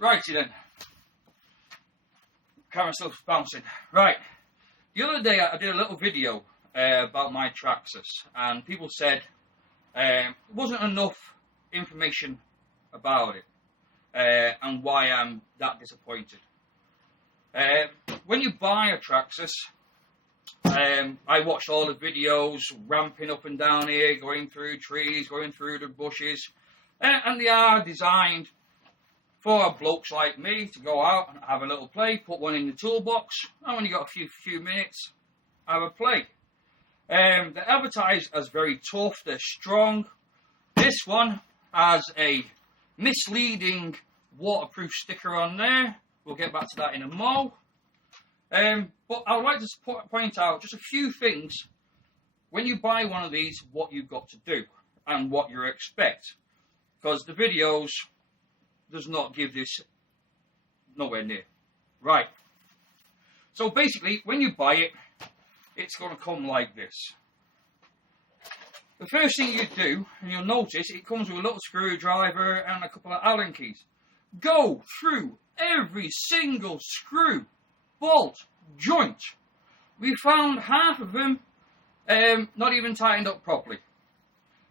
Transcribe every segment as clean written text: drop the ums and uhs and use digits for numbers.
Righty then. Camera still bouncing. Right. The other day I did a little video about my TRAXXAS, and people said there wasn't enough information about it and why I'm that disappointed. When you buy a TRAXXAS, I watched all the videos, ramping up and down here, going through trees, going through the bushes, and they are designed for blokes like me to go out and have a little play, put one in the toolbox, and when you got a few minutes, have a play. They're advertised as very tough, they're strong. This one has a misleading waterproof sticker on there. We'll get back to that in a mo. But I would like to point out just a few things when you buy one of these, what you've got to do and what you expect. Because the videos does not give this nowhere near. Right. So basically, when you buy it, it's going to come like this. The first thing you do, and you'll notice, it comes with a little screwdriver and a couple of Allen keys. Go through every single screw, bolt, joint. We found half of them not even tightened up properly.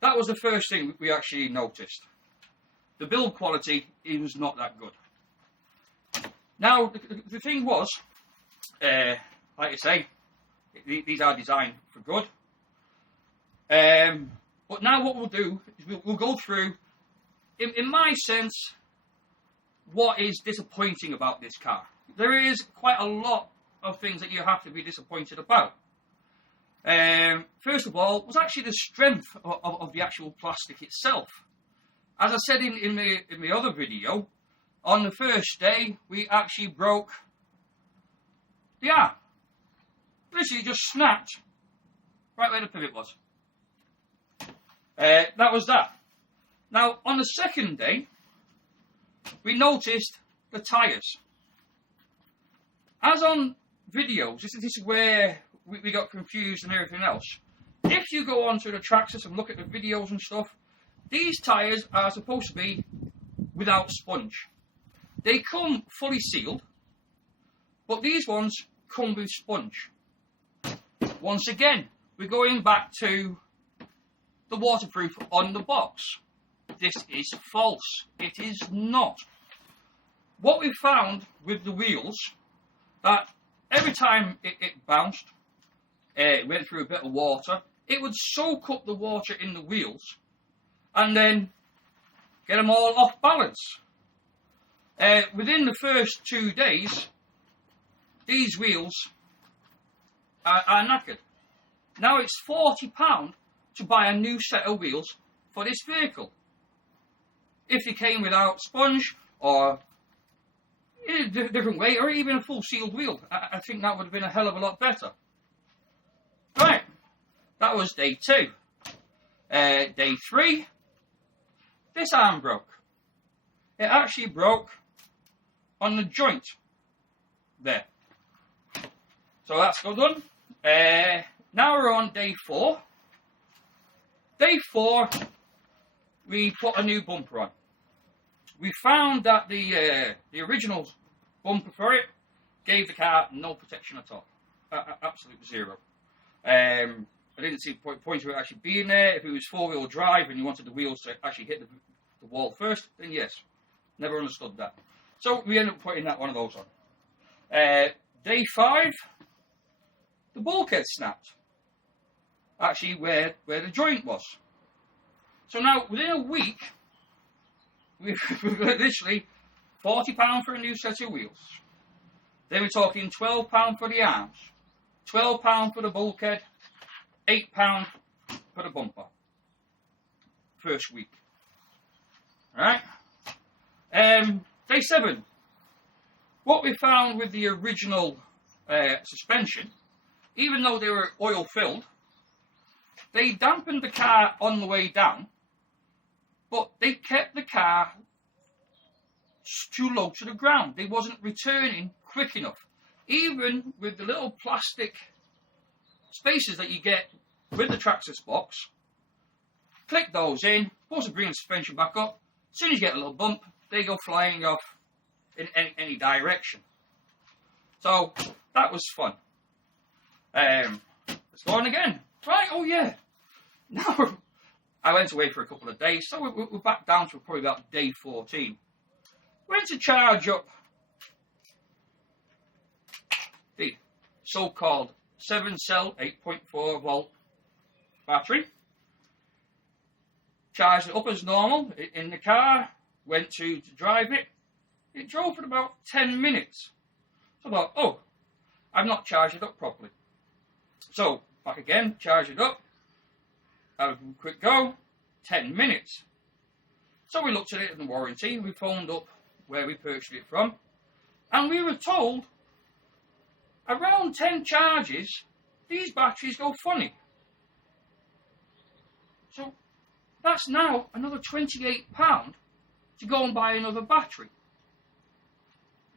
That was the first thing we actually noticed. The build quality, it was not that good. Now, the thing was, like I say, these are designed for good. But now what we'll do is we'll go through, in my sense, what is disappointing about this car. There is quite a lot of things that you have to be disappointed about. First of all, was actually the strength of the actual plastic itself. As I said in my other video, on the first day, we actually broke the arm. Literally just snapped right where the pivot was. That was that. Now, on the second day, we noticed the tyres. As on videos, this is where we got confused and everything else. If you go onto the TRAXXAS and look at the videos and stuff, these tyres are supposed to be without sponge. They come fully sealed, but these ones come with sponge. Once again, we're going back to the waterproof on the box. This is false. It is not. What we found with the wheels, that every time it bounced, it went through a bit of water, it would soak up the water in the wheels and then get them all off balance. Within the first 2 days, these wheels are knackered. Now it's £40 to buy a new set of wheels for this vehicle. If they came without sponge or in a different way, or even a full sealed wheel, I think that would have been a hell of a lot better. Right, that was day 2. Day 3, this arm broke. It actually broke on the joint there. So that's good done. Now we're on day 4. Day 4, we put a new bumper on. We found that the original bumper for it gave the car no protection at all. Absolute zero. I didn't see the point of it actually being there. If it was 4-wheel drive and you wanted the wheels to actually hit the wall first, then yes. Never understood that. So we ended up putting that one of those on. Day 5, the bulkhead snapped. Actually where the joint was. So now within a week, we've literally £40 for a new set of wheels. Then we're talking £12 for the arms, £12 for the bulkhead, £8 for the bumper. First week. Alright? Day 7. What we found with the original suspension, even though they were oil filled, they dampened the car on the way down, but they kept the car too low to the ground. They wasn't returning quick enough. Even with the little plastic spaces that you get with the TRAXXAS box, click those in, supposed to bring the suspension back up. As soon as you get a little bump, they go flying off in any direction. So that was fun. Let's go on again. Right, oh yeah. Now, I went away for a couple of days, so we're back down to probably about day 14. Went to charge up the so-called 7-cell 8.4 volt battery. Charged it up as normal in the car, went to drive it. It drove for about 10 minutes. So I thought, oh, I've not charged it up properly. So, back again, charge it up, have a quick go, 10 minutes. So we looked at it in the warranty, we phoned up where we purchased it from, and we were told, around 10 charges, these batteries go funny. So, that's now another £28 to go and buy another battery.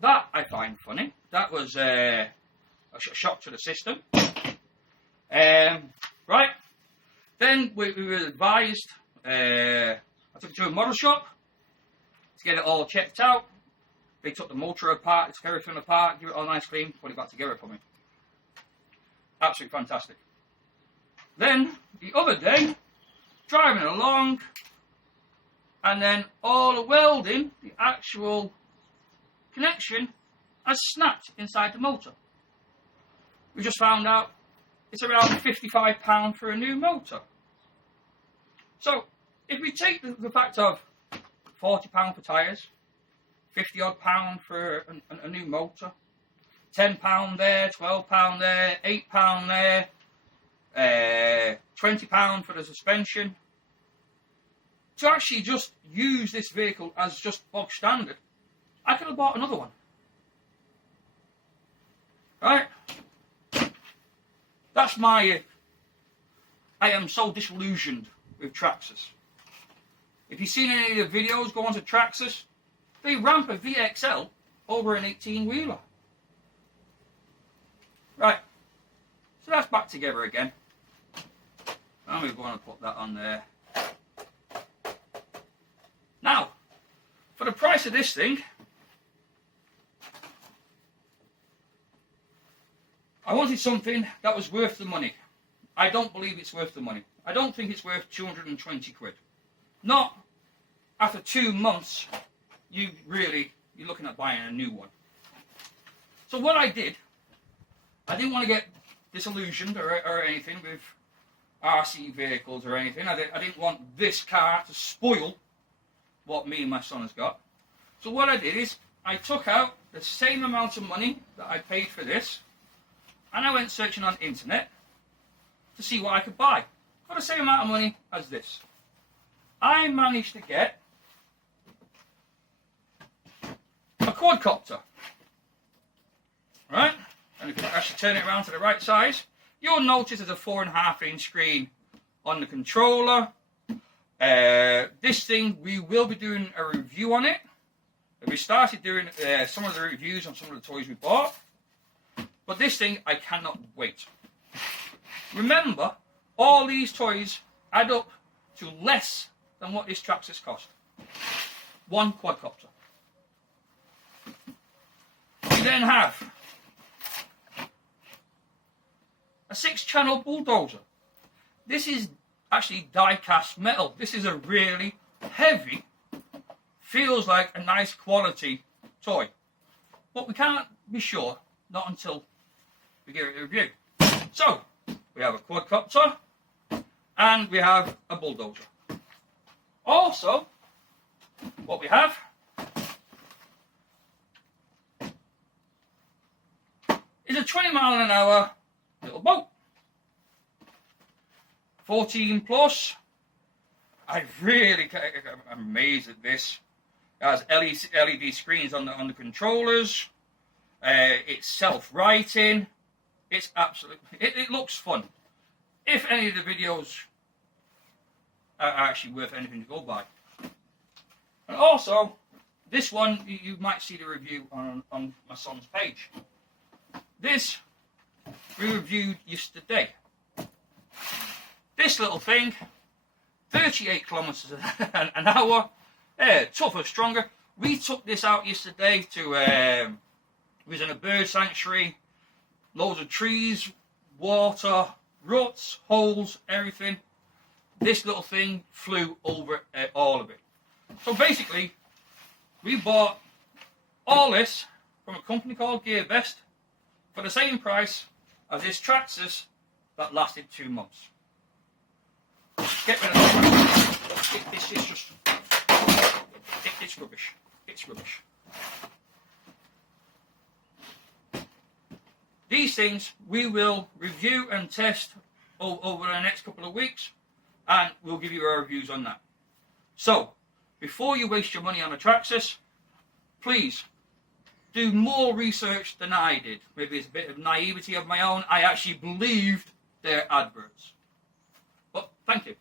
That I find funny. That was a shock to the system. Right. Then we were advised, I took it to a model shop to get it all checked out. They took the motor apart, took everything apart, give it all nice clean, put it back together for me. Absolutely fantastic. Then, the other day, driving along, and then all the welding, the actual connection, has snapped inside the motor. We just found out it's around £55 for a new motor. So, if we take the fact of £40 for tyres, 50 odd pound for a new motor, £10 there, £12 there, £8 there, £20 for the suspension, to actually just use this vehicle as just bog standard, I could have bought another one. Right? That's my... I am so disillusioned with TRAXXAS. If you've seen any of the videos, go on to TRAXXAS. They ramp a VXL over an 18-wheeler. Right. So that's back together again. And we're going to put that on there. Now, for the price of this thing, I wanted something that was worth the money. I don't believe it's worth the money. I don't think it's worth 220 quid. Not after 2 months, you're looking at buying a new one. So what I did, I didn't want to get disillusioned or anything with RC vehicles or anything. I didn't want this car to spoil what me and my son has got. So what I did is, I took out the same amount of money that I paid for this, and I went searching on the internet to see what I could buy for the same amount of money as this. I managed to get a quadcopter. Right? And if you actually turn it around to the right size, you'll notice there's a 4.5-inch screen on the controller. This thing, we will be doing a review on it. We started doing some of the reviews on some of the toys we bought. But this thing, I cannot wait. Remember, all these toys add up to less than what this TRAXXAS cost. One quadcopter. We then have a 6-channel bulldozer. This is actually die-cast metal. This is a really heavy, feels like a nice quality toy. But we can't be sure, not until we give it a review. So, we have a quadcopter, and we have a bulldozer. Also, what we have is a 20-mile-an-hour little boat. 14 plus. I'm amazed at this. It has LED screens on the controllers. It's self-writing. It's it looks fun. If any of the videos are actually worth anything to go by. And also, this one, you might see the review on my son's page. This, we reviewed yesterday. This little thing, 38 kilometers an hour, tougher, stronger. We took this out yesterday to, we was in a bird sanctuary, loads of trees, water, ruts, holes, everything. This little thing flew over all of it. So basically, we bought all this from a company called GearBest for the same price as this TRAXXAS that lasted 2 months. Get rid of that. It's just, it's rubbish. It's rubbish. These things we will review and test over the next couple of weeks, and we'll give you our reviews on that. So, before you waste your money on a TRAXXAS, please do more research than I did. Maybe it's a bit of naivety of my own. I actually believed their adverts. But thank you.